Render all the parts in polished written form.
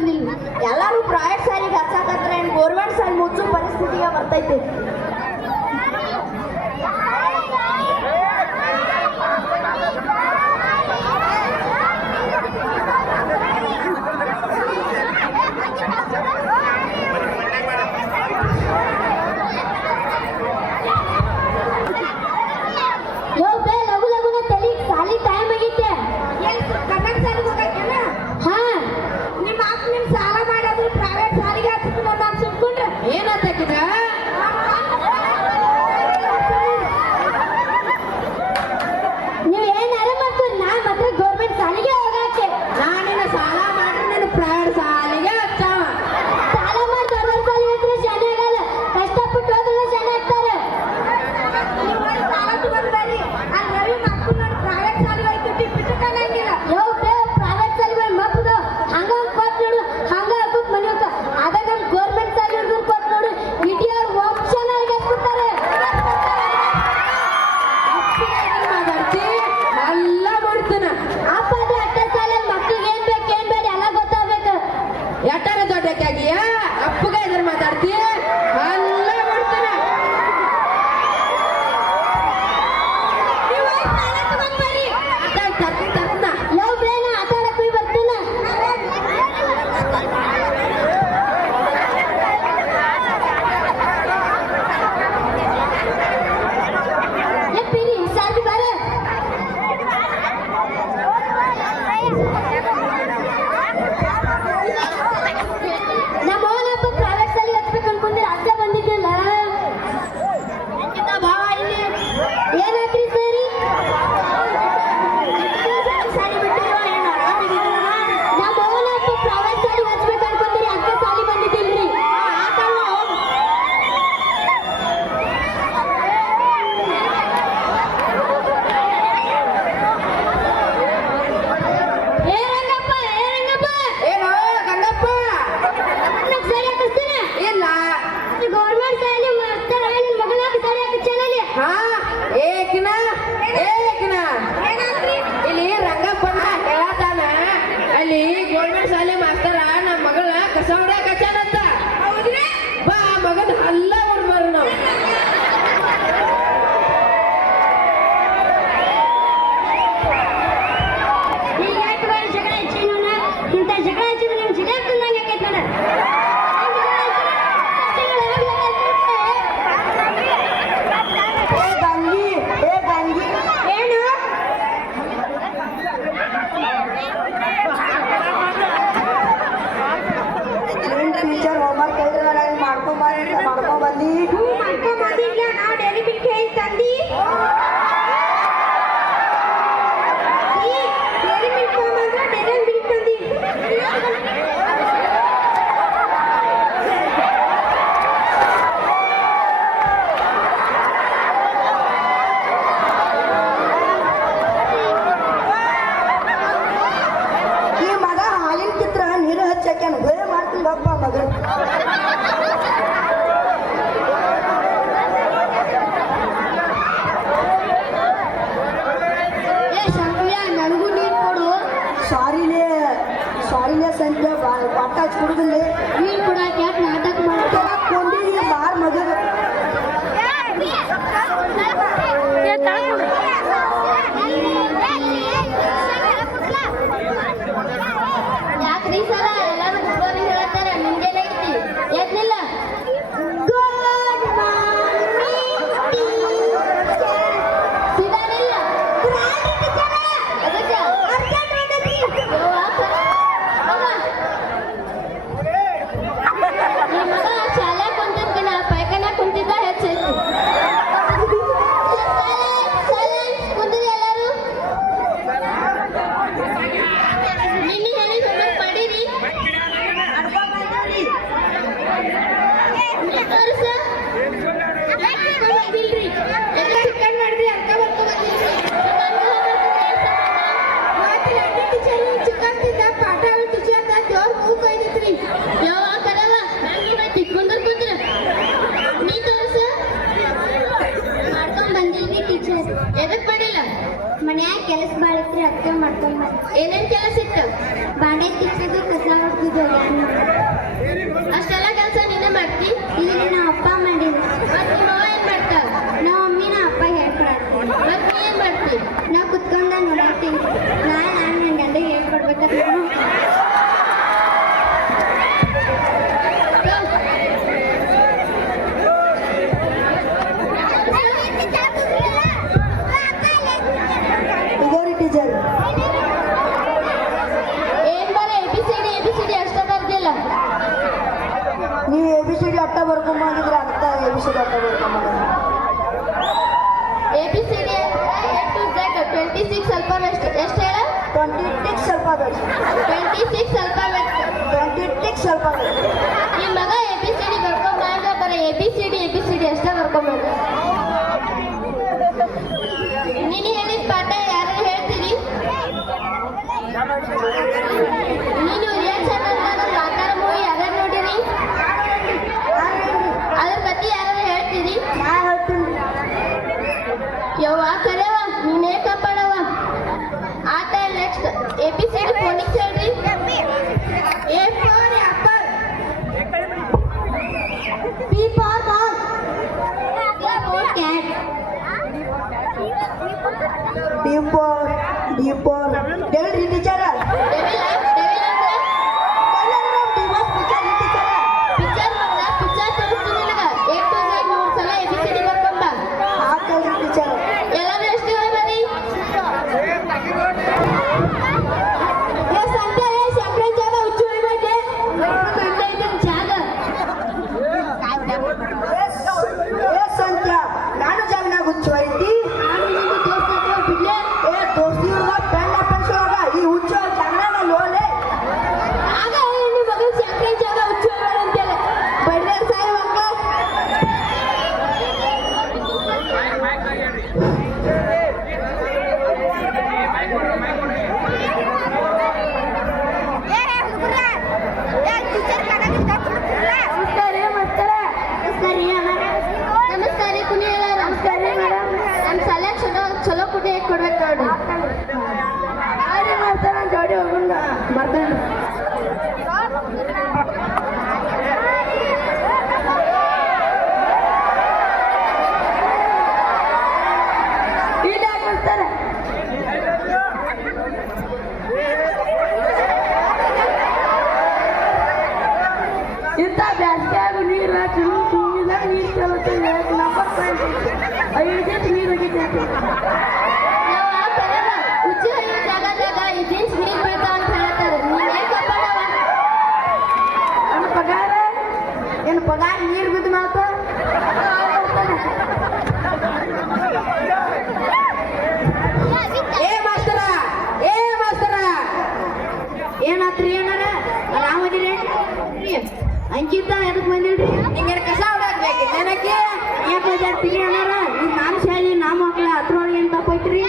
ಬಂದಿಲ್ಲ. ಎಲ್ಲರೂ ಪ್ರೈವೇಟ್ ಶಾಲೆಗೆ ಹಚ್ಚಾಕತ್ರ ಗೌರ್ಮೆಂಟ್ ಶಾಲೆ ಮುಚ್ಚೋ ಪರಿಸ್ಥಿತಿಗೆ ಬರ್ತೈತಿ. ಶಾಲೆ ಬಾಂಡೆ ತಿಕ್ಕಿದ್ದು ಕಸ ಹೊಡ್ತಿದ್ದು ಅಷ್ಟೆಲ್ಲ ಕೆಲಸ ನೀನೇ ಮಾಡ್ತಿ? ಇಲ್ಲಿ ನಮ್ಮ ಅಪ್ಪ ಮಾಡಿದ್ರು. ಮತ್ತೆ ನಿಮ್ಮ ಅವ್ವ ಏನ್ ಮಾಡ್ತಾಳ? ನಮ್ಮ ಮಮ್ಮಿ ನಮ್ಮ ಅಪ್ಪ ಹೇಳ್ಕೊಡ್ತೀನಿ. ಮತ್ತೆ ನೀ ಏನ್ ಮಾಡ್ತಿ? ನಾವು ಕುತ್ಕೊಂಡ ನೋಡಾಡ್ತೀನಿ. ನನ್ನ ಗಂಡಗೆ ಹೇಳ್ಕೊಡ್ಬೇಕಂತ ಟೀಚರ್ ಏನ್ ಬರ ಎಬಿಸಿಡಿ ಅಷ್ಟ ಬರ್ದಿಲ್ಲ. ನೀವು ABCD ಅಟ್ಟ ಬರ್ಕೊಂಬಂದಿದ್ರೆ ಅರ್ಥ ABCD ಅಟ್ಟ ಬರ್ಕೊಂಬಂದ A B C D A to Z 26 alphabet ಎಷ್ಟು ಹೇಳ? 26 alphabet 26 ಅಲ್ಫಾಬೆಟ್ 26 alphabet ನಿಮ್ಮ ಮಗ ಎಬಿಸಿಡಿ ಬರ್ಕೊಂಬಂದ ಬರ ಎಬಿಸಿಡಿ ಅಷ್ಟ ಬರ್ಕೊಂಬಂದ. ನೀನು ಹೇಳಿದ ಪಾಠ ಯಾರು ಹೇಳ್ತೀರಿ? ನೀನು ರಿಯಲ್ ಚಾನಲ್ದಾಗ ಕಾಂತಾರ ಮೂವಿ ಯಾರು ನೋಡಿರಿ? ಅದ್ರ ಕಥೆ ಯಾರು ಹೇಳ್ತೀರಿ? ನಾ ಹೇಳ್ತೀನಿ ಯವ್ವ ಕರೆವ ನೀನೇ ಕಾಪಾಡವ. ಆತ ನೆಕ್ಸ್ಟ್ ಎಬಿಸಿಡಿ ಫೋನಿಕ್ಸ್ ಹೇಳ್ರಿ. A for apple, B for ball, C for cat, D for devil teacher devil ಅಂದ್ರೆ ಪಿಕ್ಚರ್ ಮಗ ಪಿಕ್ಚರ್ ತೋರಿಸ್ತೀನಿ ನಿನಗ. A to Z 3 ಸಲ ಎಬಿಸಿಡಿ ಬರ್ಕೊಂಬ. ಹಾಕಲ್ರಿ ಟೀಚರ್ ಎಲ್ಲರೂ ಎಷ್ಟು ಬರೀ ಸಂಕ್ರಾಂತಿ ಜಾಗ ಹುಚ್ಚು ಹೊಡಿಬೇಕೆ ಜಾಗ ಸಂಖ್ಯಾ ನಾನು ಜಾಗನಾಗ ಹುಚ್ಚು ಐತಿ ನಾನು ನಿಮ್ಗೆ ತೋರಿಸ್ತಾ ಬಿಡ್ಲೆ. ದೋಸ್ತಿ ಪೆನ್ನ ಪೆನ್ಸಿಲ್ ಈ ಹುಚ್ಚು ಜಾಗನಾಗ ಲೋಲೆ ಆಗ ನಿಮ್ಮ ಮಗನ ಸಂಕ್ರಾಂತಿ ಜಾಗ ಹುಚ್ಚು ಹೊಡಿಬೇಡ ಅಂತೇಳಿ ಬಡ್ರೆ ಸಾಯಿ ಮಕ್ಕಳ. ನಮಸ್ಕಾರ ಕುನಿಯಲ್ಲ. ನಮಸ್ಕಾರ ಮೇಡಮ್. ನಮ್ಮ ಶಾಲೆ ಚಲೋ ಕುಡಿ ಕೊಡ್ಬೇಕು ನೋಡ್ರಿ. ಜೋಡಿ ಹೋಗುಂಗ ಬರ್ತಾನೆ. ಇಲ್ಲಿ ಯಾಕೆ ಬರ್ತಾರೆ ಇಂಥ ಬ್ಯಾಸ್ಗ್ಯಾಗ ನೀರು ತುಂಬಿದ ನೀರು ಚಲುತ್ತೆ ನಂಬರ್ ಪಾಯಿಂಟ್ ಐದು ನೀರು ಹೋಗಿದ್ದೈತಿ ನಾವು ಆ ಕರೆದ ಹುಚ್ಚು ಹೊಡೆಯೋ ಜಾಗದಾಗ ಇದೇನ್ ನೀರು ಬೀಳ್ತಾವ ಅಂತ ಹೇಳ್ತಾರೆ. ನೀನೇ ಕಾಪಾಡವ. ನನ್ನ ಪಗಾರ ಏನು ಪಗಾರ ನೀರು ಬಿದ್ದು ಮಾತ ಮಾಸ್ತರ ಏನಾತ್ರಿ ಏನಾರ ಆರಾಮದಿರಿ? ಅಂಕಿತ ಎದಕ್ ಬಂದಿಲ್ರಿ? ನಿಂಗೆ ಕಸ ಹೊಡಾಕ್ಬೇಕು ಜನಕ್ಕೆ ಯಾಕೆ ಓದಾಡ್ತೀರಿ ಅನ್ನಾರ? ಈಗ ನಾನು ಶಾಲಿ ನಮ್ಮ ಮಕ್ಳ ಅದ್ರೊಳಗೆ ಏನು ತಪ್ಪೈತ್ರಿ?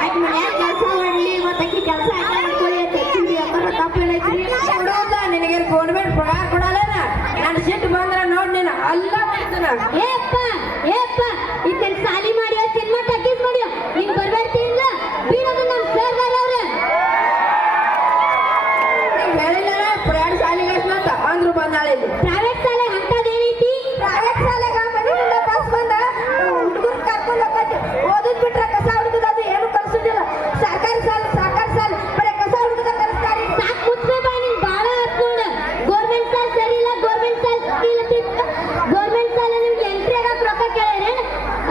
ಆಯ್ತು ಮನ್ಯಾಗ ಕೆಲಸ ಮಾಡಲಿ ಮತ್ತೆ ಅಕ್ಕಿ ಕೆಲಸ ಮಾಡ್ಕೊಳ್ಳಿ ಅಂತ ಹೆಚ್ಚಿಂದು ವ್ಯಾಪಾರ ತಪ್ಪು ಹೇಳೈತ್ರಿ. ಕೊಡೋದ ನಿನಗೆ ಗೌರ್ಮೆಂಟ್ ಪಗಾರ ಕೊಡಲ್ಲ. ನಾನು ಸಿಟ್ಟು ಬಂದ್ರೆ ನೋಡಿ ನೀನು ಅಲ್ಲ ಮಾಡ್ತಾನ ಏಪ್ಪ ಇತ್ತೇನು ಸಾಲಿ ಮಾಡಿಯೋ ಸಿನಿಮಾ ಟಕ್ಕೀಸ್ ಮಾಡಿಯೋ ನೀನು ಬರ್ಬೇಡ್ತಿಲ್ಲ ಬೀಳೋದು ನಮ್ಮ ಸರ್ ಅವ್ರೆ. ಹೇಳಿಲ್ಲ ಪ್ರೈವೇಟ್ ಶಾಲೆಗೆ ಅಂತ ಅಂದ್ರು ಬಂದಾಳೆ ಇಲ್ಲಿ ಪ್ರೈವೇಟ್ ಶಾಲೆ ಅಂತದೇನೈತಿ? ಪ್ರೈವೇಟ್ ಶಾಲೆಗ ಮನೆಯಿಂದ ಬಸ್ ಬಂದ ಹುಡುಗರು ಕರ್ಕೊಂಡು ಹೋಗ್ತೈತಿ ಓದದ್ ಬಿಟ್ರೆ ಕಸ ಹುಡುಗದ ಅದು ಏನು ಕಲ್ಸುದಿಲ್ಲ. ಸರ್ಕಾರಿ ಶಾಲೆ ಬರೀ ಕಸ ಹುಡುಗದ ಕಲಿಸ್ತಾರೆ. ಸಾಕ್ ಮುಚ್ಬೇ ಬಾ ನಿನ್ ಬಾಳ ಆತ್ ನೋಡು. ಗೌರ್ಮೆಂಟ್ ಸಾಲ್ ಸರಿ ಇಲ್ಲ, ಗೌರ್ಮೆಂಟ್ ಸಾಲ್ ಗೌರ್ಮೆಂಟ್ ಸಾಲ ನಿಮ್ಗೆ ಎಂಟ್ರಿ ಆಗಕ್ ರೊಕ್ಕ ಕೇಳ್ಯಾರ?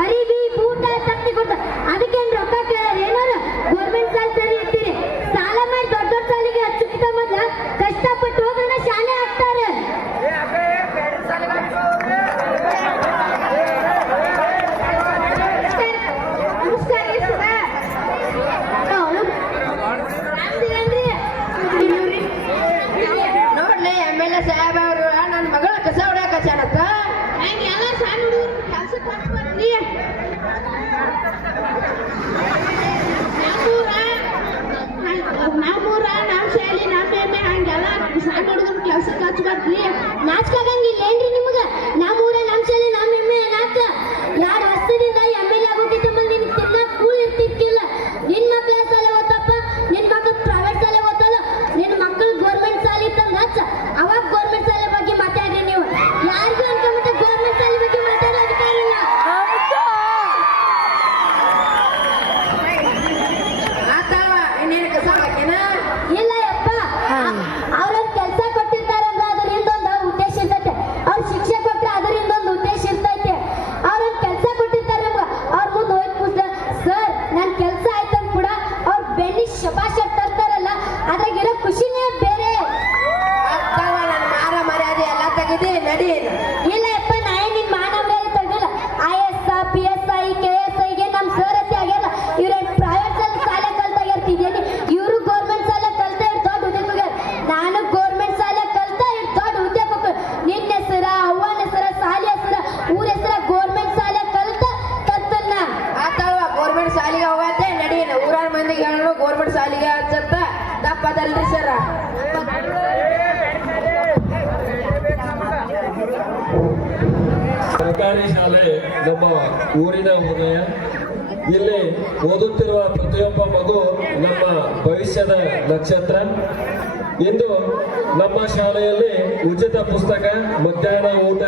ಅರಿವಿ ಬೂಟ ತಪ್ಪಿ ಕೊಟ್ಟ ಅದಕ್ಕೇನು ರೊಕ್ಕ ಕೇಳ್ಯಾರ ಏನಾರ? ಗೌರ್ಮೆಂಟ್ ಸಾಲ್ ಸರಿ ಇರ್ತೀರಿ. ಸಾಲ ಮಾಡಿ ದೊಡ್ಡ ಸಾಲಿಗೆ ಹಚ್ಚಕ್ಕಿಂತ ಮೊದ್ಲ ಕಷ್ಟಪಟ್ಟು ಹೋಗೋಣ ಶಾಲೆ ಹಾಕ್ತಾರೆ. ನಮಸ್ಕಾರ ನೋಡ್ಲಿ MLA ಸಾಹೇಬ್ ಅವರು ನನ್ನ ಮಗಳ ಕಸ ಹೊಡ್ಯಾಕ ಹಚ್ಚಾನತ್ತ. ಎಲ್ಲ ಸಣ್ಣ ಹುಡುಗರು ಕೆಲ್ಸಕ್ಕೆ ಹಚ್ಬಾರ್ದ್ರಿ. ನಮ್ಮೂರ ನಮ್ಮ ಶಾಲೆ ನಮ್ಮ ಎಮ್ಮೆ ಹಂಗೆಲ್ಲ ಸಣ್ಣ ಹುಡುಗರು ಕೆಲ್ಸಕ್ಕೆ ಹಚ್ಬಾರ್ದ್ರಿ. ನಾಚ್ಕಾಗಂಗಿಲ್ಲ ಏನ್ರಿ ನಿಮ್ಗೆ? ನಮ್ಮೂರ ನಮ್ಮ ಶಾಲೆ ನಮ್ಮ ಎಮ್ಮೆ ಅನ್ನಕ್ಕ 2 ವರ್ಷದಿಂದ MLA ಆಗೋಕ್ಕಿಂತ ಮೊದಲು ನಿಮ್ಗೆ ತಿನ್ನಕ್ ಕೂಲ್ ಇರ್ತಿಕ್ಕಿಲ್ಲ. ಶಾಲೆಗೆ ಹೋಗತ್ತೆ ನಡಿ ಊರಾರ ಮಂದಿಗೆ ಹೇಳೋಣ ಗೌರ್ಮೆಂಟ್ ಶಾಲೆಗೆ ಹಚ್ಚತ್ತ ತಪ್ಪದಲ್ರಿ ಸರ. ಸರ್ಕಾರಿ ಶಾಲೆ ನಮ್ಮ ಊರಿನ ಹೃದಯ. ಇಲ್ಲಿ ಓದುತ್ತಿರುವ ಪ್ರತಿಯೊಬ್ಬ ಮಗು ನಮ್ಮ ಭವಿಷ್ಯದ ನಕ್ಷತ್ರ. ಇಂದು ನಮ್ಮ ಶಾಲೆಯಲ್ಲಿ ಉಚಿತ ಪುಸ್ತಕ, ಮಧ್ಯಾಹ್ನ ಊಟ